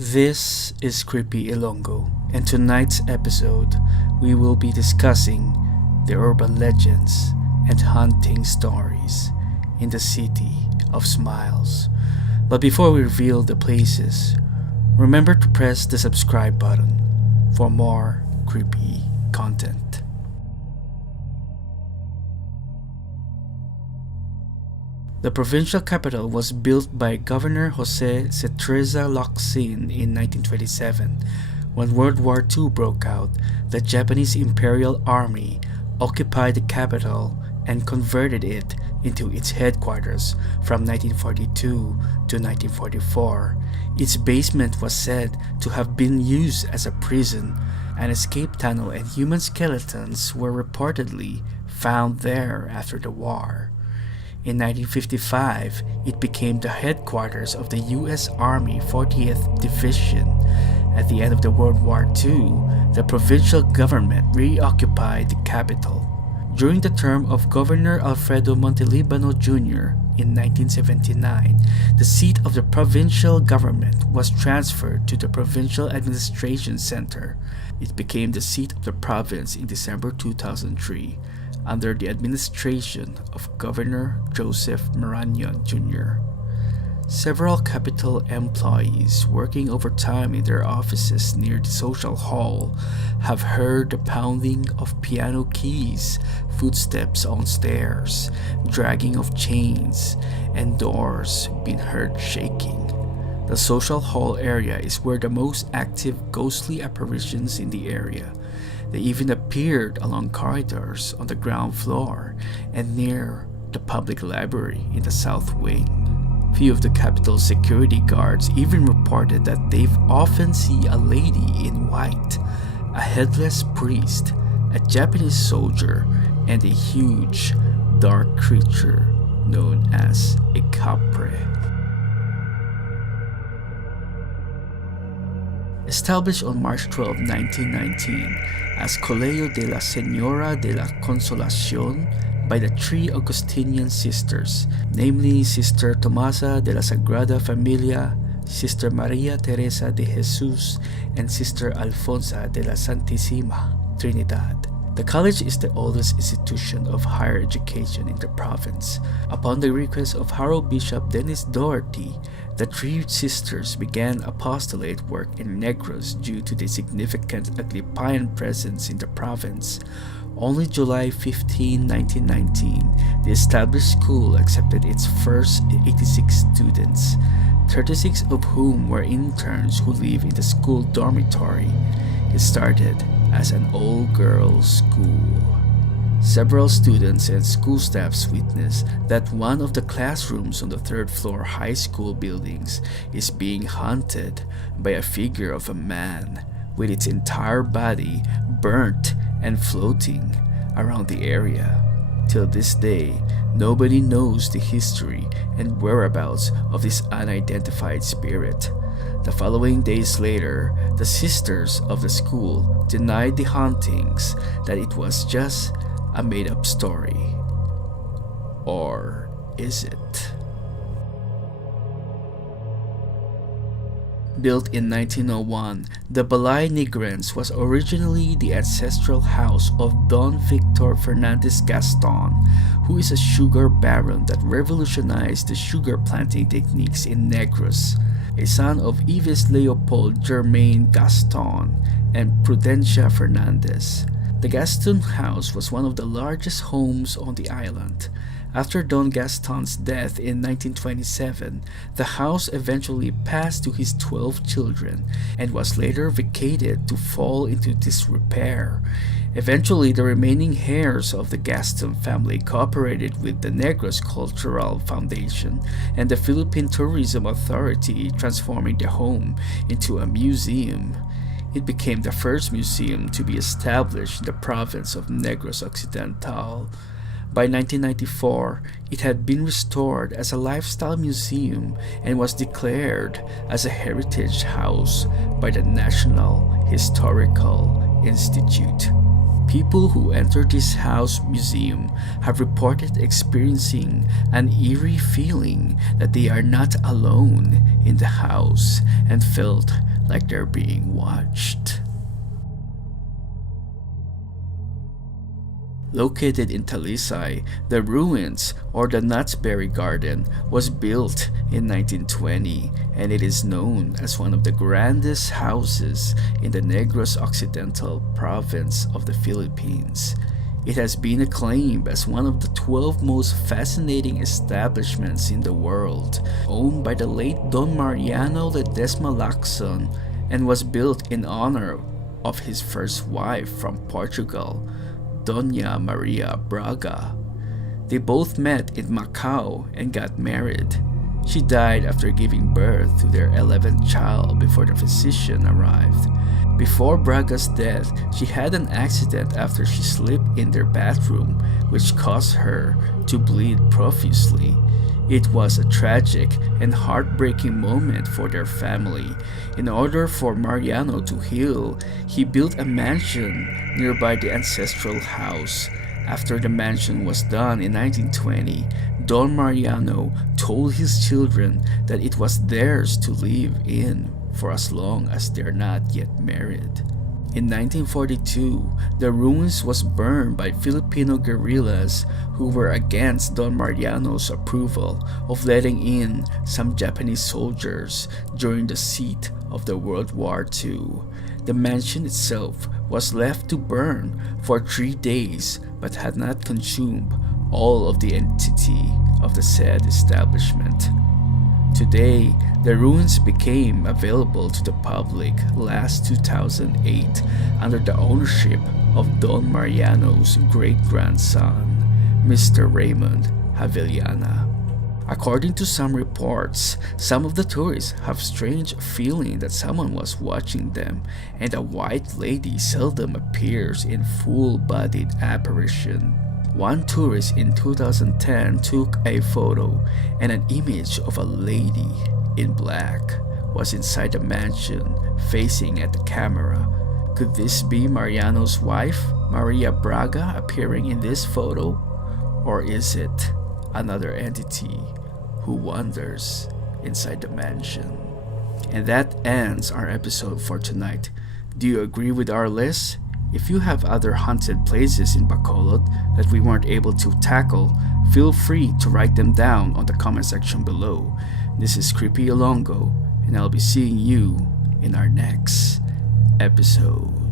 This is Creepy Ilonggo, and tonight's episode we will be discussing the urban legends and haunting stories in the City of Smiles. But before we reveal the places, remember to press the subscribe button for more creepy content. The provincial capital was built by Governor Jose Cetreza Locsin in 1927. When World War II broke out, the Japanese Imperial Army occupied the capital and converted it into its headquarters from 1942 to 1944. Its basement was said to have been used as a prison. An escape tunnel and human skeletons were reportedly found there after the war. In 1955, it became the headquarters of the U.S. Army 40th Division. At the end of the World War II, the provincial government reoccupied the capital. During the term of Governor Alfredo Montelibano Jr. in 1979, the seat of the provincial government was transferred to the Provincial Administration Center. It became the seat of the province in December 2003. Under the administration of Governor Joseph Maranion Jr. Several capital employees working overtime in their offices near the social hall have heard the pounding of piano keys, footsteps on stairs, dragging of chains, and doors being heard shaking. The social hall area is where the most active ghostly apparitions in the area. They even appeared along corridors on the ground floor and near the public library in the south wing. Few of the capital's security guards even reported that they've often seen a lady in white, a headless priest, a Japanese soldier, and a huge, dark creature known as a capre. Established on March 12, 1919 as Colegio de la Señora de la Consolación by the three Augustinian sisters, namely Sister Tomasa de la Sagrada Familia, Sister Maria Teresa de Jesus, and Sister Alfonsa de la Santísima Trinidad. The college is the oldest institution of higher education in the province. Upon the request of Harrow Bishop Dennis Doherty, the three sisters began apostolate work in Negros due to the significant Aglipayan presence in the province. Only July 15, 1919, the established school accepted its first 86 students, 36 of whom were interns who lived in the school dormitory. It started as an all-girls school. Several students and school staffs witnessed that one of the classrooms on the third-floor high school buildings is being haunted by a figure of a man with its entire body burnt and floating around the area. Till this day, nobody knows the history and whereabouts of this unidentified spirit. The following days later, the sisters of the school denied the hauntings, that it was just a made-up story. Or is it? Built in 1901, the Balay Negrens was originally the ancestral house of Don Victor Fernandez Gaston, who is a sugar baron that revolutionized the sugar planting techniques in Negros, a son of Yves Leopold Germain Gaston and Prudencia Fernandez. The Gaston House was one of the largest homes on the island. After Don Gaston's death in 1927, the house eventually passed to his 12 children and was later vacated to fall into disrepair. Eventually, the remaining heirs of the Gaston family cooperated with the Negros Cultural Foundation and the Philippine Tourism Authority, transforming the home into a museum. It became the first museum to be established in the province of Negros Occidental. By 1994, it had been restored as a lifestyle museum and was declared as a heritage house by the National Historical Institute. People who enter this house museum have reported experiencing an eerie feeling that they are not alone in the house and felt like they're being watched. Located in Talisay, the ruins, or the Nutsberry Garden, was built in 1920, and it is known as one of the grandest houses in the Negros Occidental province of the Philippines. It has been acclaimed as one of the 12 most fascinating establishments in the world, owned by the late Don Mariano Ledesma Lacson, and was built in honor of his first wife from Portugal, Doña Maria Braga. They both met in Macau and got married. She died after giving birth to their 11th child before the physician arrived. Before Braga's death, she had an accident after she slipped in their bathroom, which caused her to bleed profusely. It was a tragic and heartbreaking moment for their family. In order for Mariano to heal, he built a mansion nearby the ancestral house. After the mansion was done in 1920, Don Mariano told his children that it was theirs to live in for as long as they're not yet married. In 1942, the ruins was burned by Filipino guerrillas who were against Don Mariano's approval of letting in some Japanese soldiers during the siege of the World War II. The mansion itself was left to burn for 3 days but had not consumed all of the entity of the said establishment. Today, the ruins became available to the public last 2008 under the ownership of Don Mariano's great-grandson, Mr. Raymond Havillana. According to some reports, some of the tourists have strange feeling that someone was watching them, and a white lady seldom appears in full-bodied apparition. One tourist in 2010 took a photo, and an image of a lady in black was inside the mansion facing at the camera. Could this be Mariano's wife, Maria Braga, appearing in this photo? Or is it another entity who wanders inside the mansion? And that ends our episode for tonight. Do you agree with our list? If you have other haunted places in Bacolod that we weren't able to tackle, feel free to write them down on the comment section below. This is Creepyilonggo, and I'll be seeing you in our next episode.